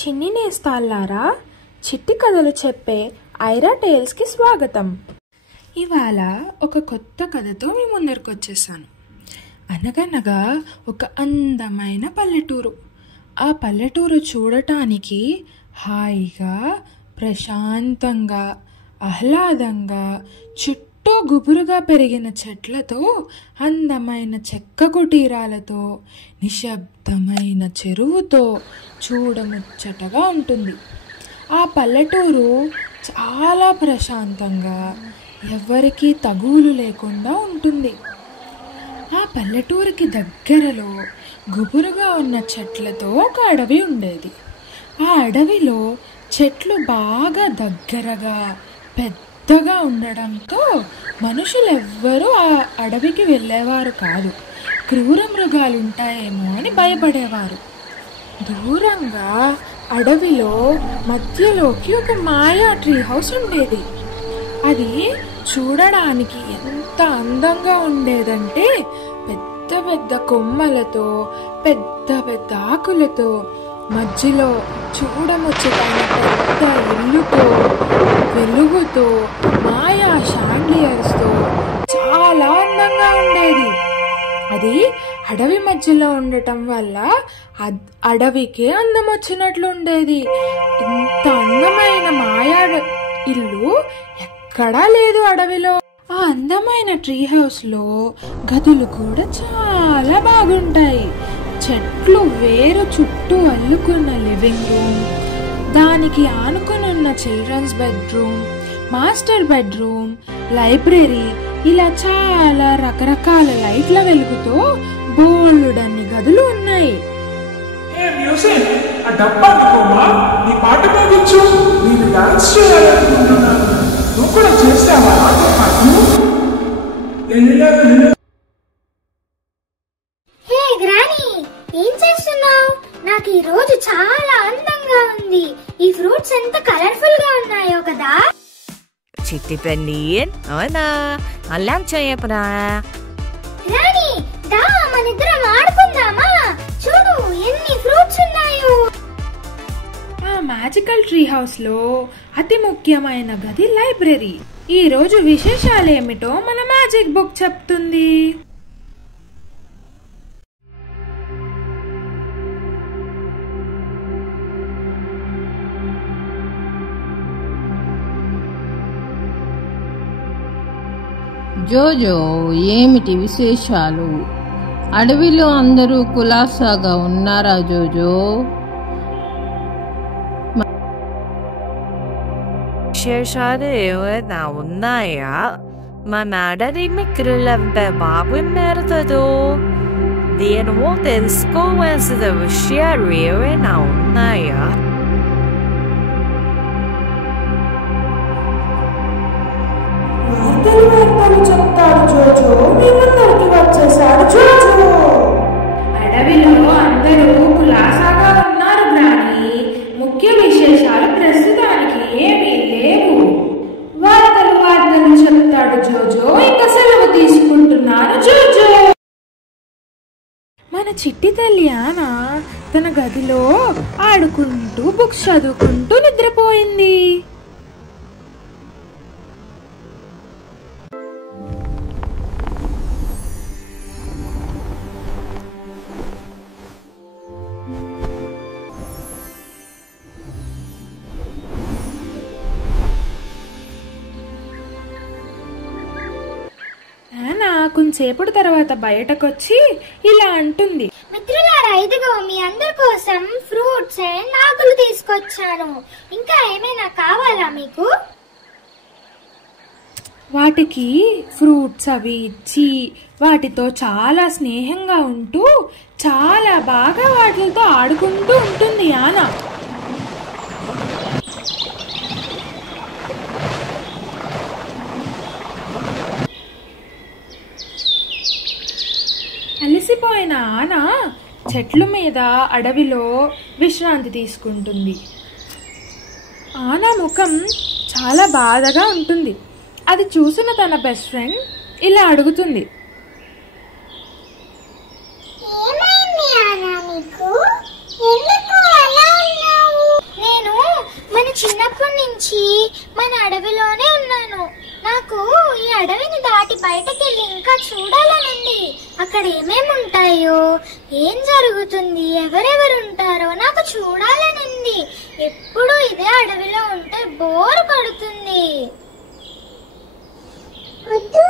చిన్ని నేస్తాల్లారా, చిట్టి కథలు చెప్పే ఐరా టేల్స్కి స్వాగతం. ఇవాళ ఒక కొత్త కథతో మీ ముందరికి వచ్చేసాను. అనగనగా ఒక అందమైన పల్లెటూరు. ఆ పల్లెటూరు చూడటానికి హాయిగా, ప్రశాంతంగా, ఆహ్లాదంగా, చుట్టూ గుబురుగా పెరిగిన చెట్లతో, అందమైన చెక్క కుటీరాలతో, నిశ్శబ్దమైన చెరువుతో చూడముచ్చటగా ఉంటుంది. ఆ పల్లెటూరు చాలా ప్రశాంతంగా, ఎవరికీ తగులు లేకుండా ఉంటుంది. ఆ పల్లెటూరికి దగ్గరలో గుబురుగా ఉన్న చెట్లతో ఒక అడవి ఉండేది. ఆ అడవిలో చెట్లు బాగా దగ్గరగా పెద్దగా ఉండడంతో మనుషులెవ్వరూ ఆ అడవికి వెళ్ళేవారు కాదు. క్రూర మృగాలు ఉంటాయేమో అని భయపడేవారు. దూరంగా అడవిలో మధ్యలోకి ఒక మాయా ట్రీ హౌస్ ఉండేది. అది చూడడానికి ఎంత అందంగా ఉండేదంటే పెద్ద పెద్ద కొమ్మలతో, పెద్ద పెద్ద ఆకులతో, మధ్యలో చూడముచ్చటైన పెద్ద ఇల్లుతో, వెలుగుతో, మాయా షాండియర్స్తో చాలా అందంగా ఉండేది. అది అడవి మధ్యలో ఉండటం వల్ల అడవికే అందం వచ్చినట్లు ఉండేది. ఇంత అందమైన మాయా ఇల్లు ఎక్కడా లేదు అడవిలో. ఆ అందమైన ట్రీ హౌస్ లో గదులు కూడా చాలా బాగుంటాయి. చెట్లు వేరు చుట్టూ అల్లుకున్న లివింగ్ రూమ్, దానికి ఆనుకునున్న children's bedroom, master bedroom, library, ఇలా చాలా రకరకాల లైట్ల వెలుగుతో బోల్డన్ని గదులు ఉన్నాయి. ఏం చేస్తున్నావు? నాకు ఈ రోజు చాలా అందంగా ఉంది. ఈ ఫ్రూట్స్ ఎంత కలర్ఫుల్ గా ఉన్నాయో కదా. చిట్టి పెన్నీన్ అవునా, అల్లం చేయపరా. రాణి, దా మనిద్దరం ఆడుకుందామా? చూడు ఎన్ని ఫ్రూట్స్ ఉన్నాయో. ఆ మ్యాజికల్ ట్రీ హౌస్ లో అతి ముఖ్యమైన గది లైబ్రరీ. ఈ రోజు విశేషాలేమిటో మన మ్యాజిక్ బుక్ చెప్తుంది. జోజో, ఏమిటి విశేషాలు? అడవిలో అందరూ కులాసాగా ఉన్నారా జోజో? విశేషాలు ఏమైనా ఉన్నాయా? మన అడవి మిత్రులంతా బాగున్నారు. నేను తెలుసుకోవాల్సిన విషయాలు ఏమైనా ఉన్నాయా? చెప్తాడు జోజో. మీ ముందరికి వచ్చేసాడు జోజో. అడవిలో అందరూ కులాసాగా ఉన్నారు గ్రాని. ముఖ్య విశేషాలు ప్రస్తుతానికి ఏమీ లేవు. వార్తలు చెప్తాడు జోజో. ఇంకా సెలవు తీసుకుంటున్నాను జోజో. మన చిట్టి తల్లి ఆనా తన గదిలో ఆడుకుంటూ బుక్స్ చదువుకుంటూ నిద్రపోయింది. కొంచెంసేపటి తర్వాత బయటకొచ్చి ఇలా అంటుంది. మిత్రులారా, ఇదిగో మీ అందరి కోసం ఫ్రూట్స్ అండ్ ఆకులు తీసుకొచ్చాను. ఇంకా ఏమైనా కావాలా మీకు? వాటికి ఫ్రూట్స్ అవి ఇచ్చి వాటితో చాలా స్నేహంగా ఉంటూ చాలా బాగా వాటితో ఆడుకుంటూ ఉంటుంది ఆనా. అలసిపోయిన ఆనా చెట్ల మీద అడవిలో విశ్రాంతి తీసుకుంటుంది. ఆనా ముఖం చాలా బాధగా ఉంటుంది. అది చూసిన తన బెస్ట్ ఫ్రెండ్ ఇలా అడుగుతుంది. ఏమైంది ఆనా నీకు? ఎందుకు అలా ఉన్నావు? నుంచి మన అడవిలోనే ఉన్నాను. నాకు ఈ అడవిని దాటి బయటకెళ్ళి ఇంకా చూడాలనుంది. అక్కడ ఏమేమి ఉంటాయో, ఏం జరుగుతుంది, ఎవరెవరు ఉంటారో నాకు చూడాలనుంది. ఎప్పుడు ఇదే అడవిలో ఉంటే బోర్ కొడుతుంది. వద్దు